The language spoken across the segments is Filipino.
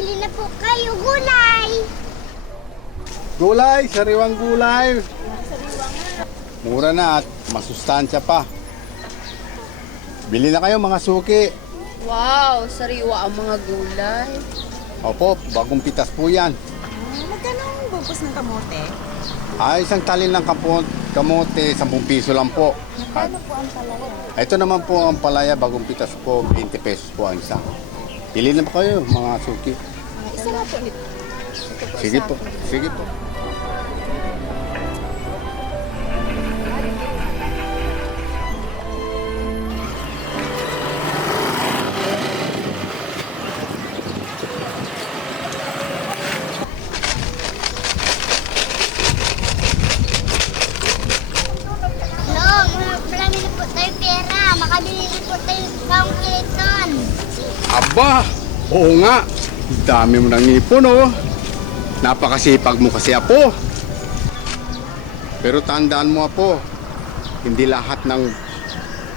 bili na po kayo gulay. Gulay, sariwang gulay. Mura na at masustansya pa. Bili na kayo mga suki. Wow, sariwa ang mga gulay. Opo, bagong pitas po yan. Magkano ang bubos ng kamote? Ay, isang talin ng kamote, 10 piso lang po. Magkano po ang palaya? Ito naman po ang palaya, bagong pitas po, 20 pesos po ang isa. Pili na po kayo mga suki. Isa na po nito. Sige po, sige po. No, marami na po tayo pera. Makabili na po tayo ng clayton. Aba, oo nga. Dami mo ng ipon, oh. Napakasipag mo kasi, Apo. Pero tandaan mo, Apo, hindi lahat ng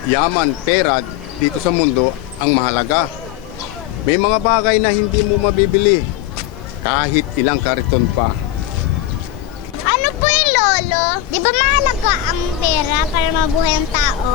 yaman, pera dito sa mundo ang mahalaga. May mga bagay na hindi mo mabibili kahit ilang kariton pa. Ano po yung lolo? Di ba mahalaga ang pera para mabuhay ang tao?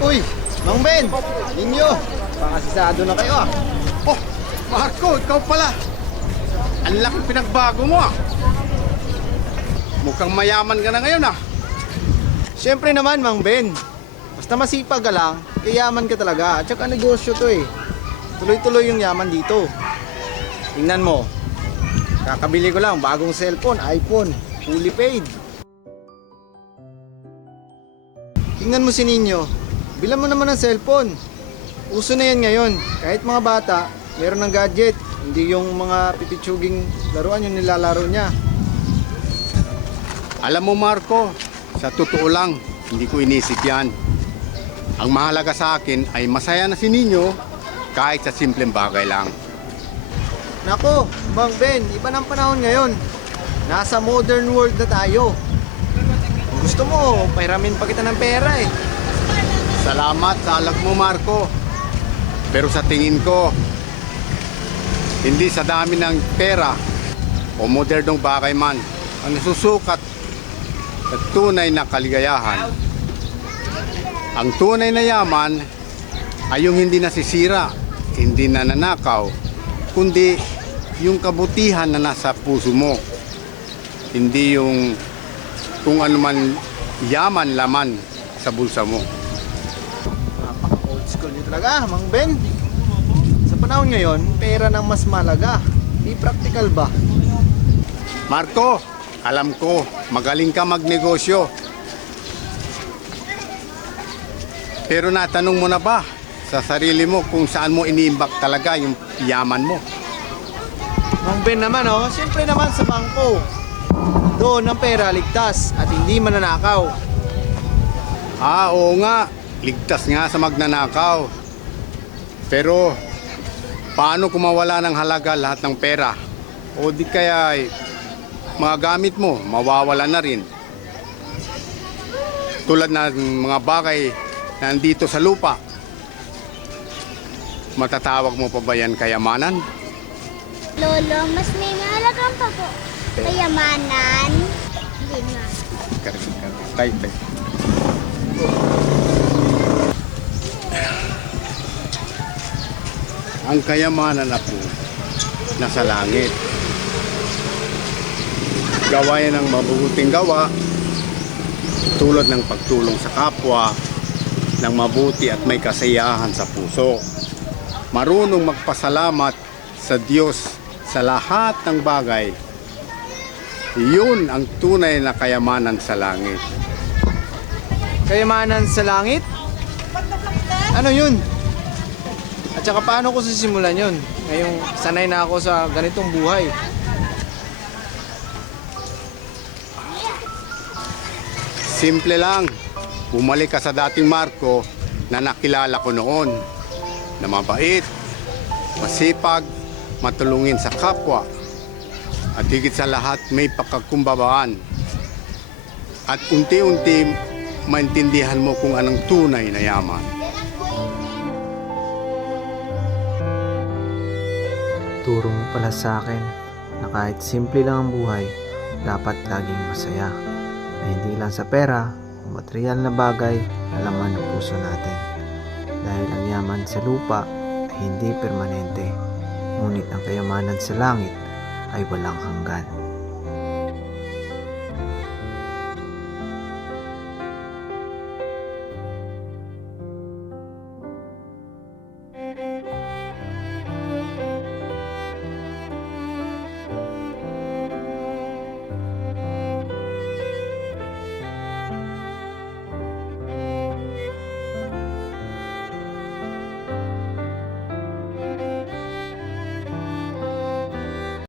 Uy, Mang Ben! Ninyo! Pakasisado na kayo ah! Oh, Marco, ikaw pala. Ang laki pinagbago mo, ah. Mukhang mayaman ka na ngayon, ah. Siyempre naman, Mang Ben! Basta masipag ka lang, kayaman ka talaga. At saka negosyo to eh. Tuloy-tuloy yung yaman dito. Tingnan mo. Kakabili ko lang bagong cellphone, iPhone, fully paid. Tingnan mo si Ninyo. Bilan mo naman ng cellphone. Uso na yan ngayon. Kahit mga bata, meron ng gadget. Hindi yung mga pipitsuging laruan yung nilalaro niya. Alam mo, Marco, sa totoo lang, hindi ko inisip yan. Ang mahalaga sa akin ay masaya na si Ninyo kahit sa simpleng bagay lang. Nako, Mang Ben, iba ng panahon ngayon. Nasa modern world na tayo. Kung gusto mo, pahiramin pa kita ng pera eh. Salamat sa alag mo, Marco. Pero sa tingin ko, hindi sa dami ng pera o modernong bagay man ang nasusukat at tunay na kaligayahan. Ang tunay na yaman ay yung hindi nasisira, hindi nananakaw, kundi yung kabutihan na nasa puso mo. Hindi yung kung ano man yaman laman sa bulsa mo. Napaka-old school nyo talaga, Mang Ben. Sa panahon ngayon, pera nang mas malaga. Di practical ba? Marco, alam ko, magaling ka magnegosyo. Pero natanong mo na ba sa sarili mo kung saan mo iniimbak talaga yung yaman mo? Mang Ben naman oh, siyempre naman sa bangko. Doon ang pera ligtas at hindi mananakaw. Ah, oo nga, ligtas nga sa magnanakaw. Pero, paano kung mawala ng halaga lahat ng pera? O di kaya mga gamit mo, mawawala na rin. Tulad ng mga bagay na nandito sa lupa. Matatawag mo pa ba yan kayamanan? Lolo, mas may mahalagang pa po. Kayamanan. Hindi nga. Tay. Ang kayamanan na po, nasa langit. Gawa yan ng mabuting gawa, tulad ng pagtulong sa kapwa, ng mabuti at may kasiyahan sa puso. Marunong magpasalamat sa Diyos sa lahat ng bagay. Yun ang tunay na kayamanan sa langit. Kayamanan sa langit? Ano yun? At saka paano ko sisimulan yun? Ngayong sanay na ako sa ganitong buhay. Simple lang. bumalik ka sa dating Marco na nakilala ko noon, na mabait, masipag, matulungin sa kapwa, at higit sa lahat may pagkakumbabaan. At unti-unti maintindihan mo kung anong tunay na yaman. Turo mo pala sa akin na kahit simple lang ang buhay, dapat laging masaya. Na hindi lang sa pera o material na bagay na laman ng puso natin. Dahil ang yaman sa lupa ay hindi permanente, ngunit ang kayamanan sa langit ay walang hanggan.